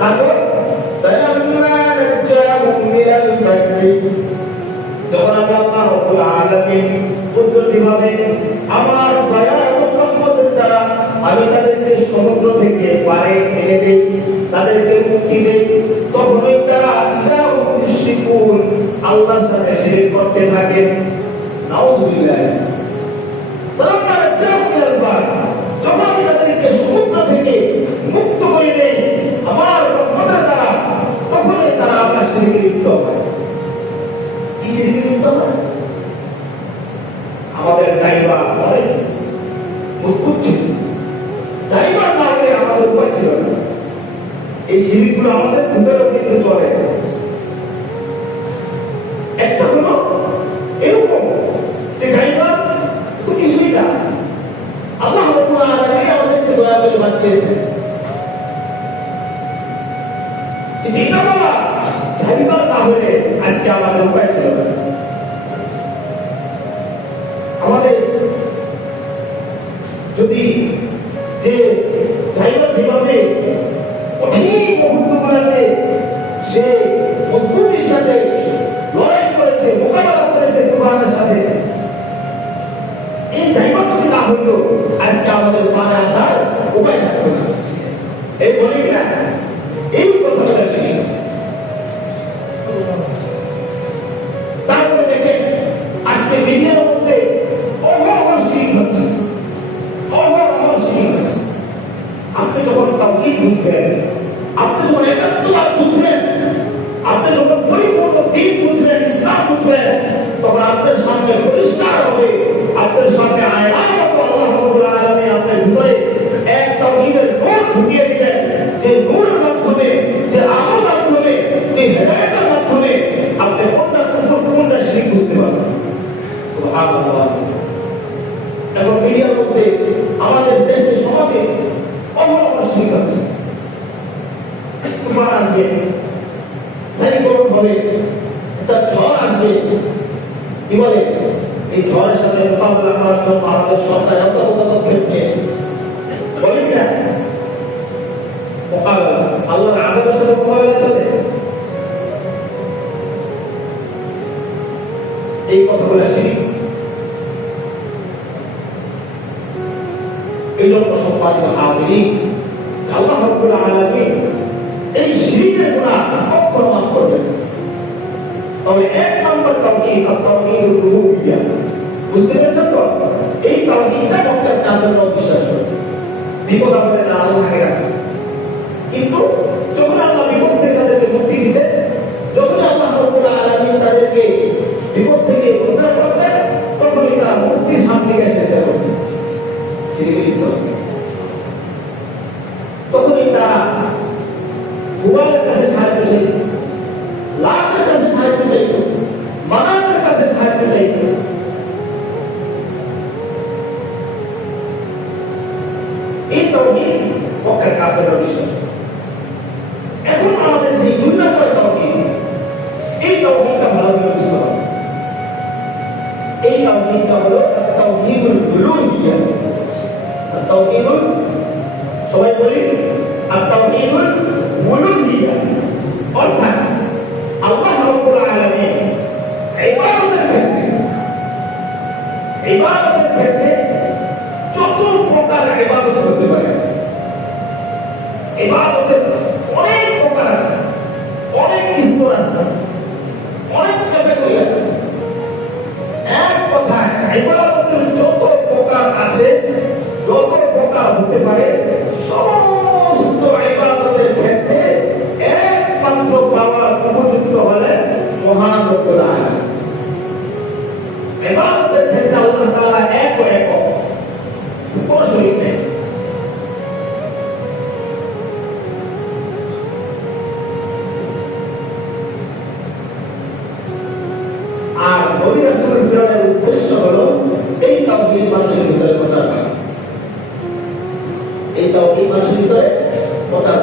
তারপর যখন আমি আল্লাহ রাব্বুল আলামিন কুদরতিভাবে আমার দয়া এবং রহমতের দ্বারা আমি তাদেরকে সমুদ্র থেকে পারে এনে দেই, তাদেরকে মুক্তি দেই, তখনই তারা আল্লাহর সাথে শিরক করতে থাকে। নাউযুবিল্লাহ। যখন আমি তাদেরকে সমুদ্র থেকে মুক্ত করে দেই আমার রহমতের দ্বারা, তখনই তারা আমার শিরকে লিপ্ত হয়। কি শিরকে লিপ্ত হয়? আমাদের ড্রাইভার অনেক মজবুত ছিল, ড্রাইভার না হলে আমাদের উপায় ছিল না। এই শিরকগুলো আমাদের ভিতরেও কিন্তু চলে। একটা হলো এরকম যে ড্রাইভার তো কিছুই না, আল্লাহ রাব্বুল আলামিন আমাদেরকে দয়া করে বাঁচিয়েছেন। এটা বলা ড্রাইভার না হলে আজকে আমাদের উপায় ছিল না। আমাদের যদি যে ড্রাইভার যেভাবে কঠিন মুহূর্তগুলোতে সে মজবুতির সাথে লড়াই করেছে, মোকাবেলা করেছে তুফানের সাথে, এই ড্রাইভার যদি না হইতো আজকে আমাদের পানে আসার উপায় থাকতো না। এই বলি না, এই কথাটা ছিল। তারপরে দেখেন আজকে মিডিয়ার মধ্যে অহরহ হচ্ছে, আপনি যখন তাওহীদ বুঝবেন, আপনি যখন একাত্মবাদ বুঝবেন, আপনি যখন পরিপূর্ণ দ্বীন বুঝবেন, ইসলাম বুঝবেন, তখন আপনার সামনে পরিষ্কার হবে, আপনার সামনে আয়নার মতো আল্লাহ রাব্বুল আলামিন আপনার ভিতরে এক তাওহীদের নূর ঢুকিয়ে দিবেন, যে নূরের মাধ্যমে, যে আলোর মাধ্যমে, যে হেদায়েতের মাধ্যমে আপনি কোনটা কুফর কোনটা শিরক বুঝতে পারবেন। সুবহানাল্লাহ। এখন মিডিয়ার মধ্যে আমাদের দেশে সমাজে অহরহ শিরক আছে। তুফান আসবে, সাইক্লোন হবে, একটা ঝড় আসবে, কি বলে এই ঝড়ের সাথে মোকাবিলা করার জন্য আমাদের সরকার এত পদক্ষেপ নিয়েছে, বলি না মোকাবিলা আল্লাহর আযাবের সাথে মোকাবিলা চলে। এই কথাগুলো শিরক। এই জন্য সম্মানিত হাজিরিন, আল্লাহ রাব্বুল আলামিন এই শিরকের গুনাহ কখনো মাফ করবেন না। তবে এক নম্বর তাওহীদ, তাওহীদুর রুবুবিয়্যাহ, বুঝতে পেরেছেন তো? এই তাওহীদটা প্রত্যেক কাজের বিশ্বাস করে, বিপদ আপদে না আল্লাহ আগে রাখে। কিন্তু যখন আল্লাহ বিপদ থেকে তাদেরকে মুক্তি দিতে, যখন আল্লাহ রাব্বুল আলামিন তাদেরকে বিপদ থেকে উদ্ধার করতেন, তখনই তারা মুক্তির সামনে এসে করতেন, তখনই তারা মোবাইলের কাছে সাহায্য চাইত, লাখের কাছে সাহায্য চাইত, মানাতের কাছে সাহায্য চাইত। এই তাওহীদ পক্ষের কাফেররা বিশ্বাস। এখন আমাদের যে দুই নম্বর তাওহীদ, এই তাওহীদটা ভালো করে বুঝতে হবে। এই তাওহীদটা হলো তাওহীদুল উলূহিয়্যাহ। তাওহীদুল, সবাই বলি তাওহীদুল উলূহিয়্যাহ, অর্থাৎ আল্লাহ রাব্বুল আলামিন ইবাদতের ক্ষেত্রে যত প্রকার ইবাদত হতে পারে, ইবাদতের অনেক প্রকার আছে, অনেক স্তর আছে, অনেক ক্যাটাগরি আছে। এক কথায় ইবাদতের যত প্রকার আছে, যত প্রকার হতে পারে, সমস্ত ইবাদতের ক্ষেত্রে একমাত্র পাওয়ার উপযুক্ত হলেন মহান রব্বুল আলামিন। ইবাদতের ক্ষেত্রে আল্লাহ তাআলা এক ও একক, কোনো শরীক নেই। আর নবী রাসূলের প্রেরণের উদ্দেশ্য হলো এই তাওহীদ মানুষের ভিতরে প্রচার করা, এই তাওহীদ মানুষের ভিতরে প্রচার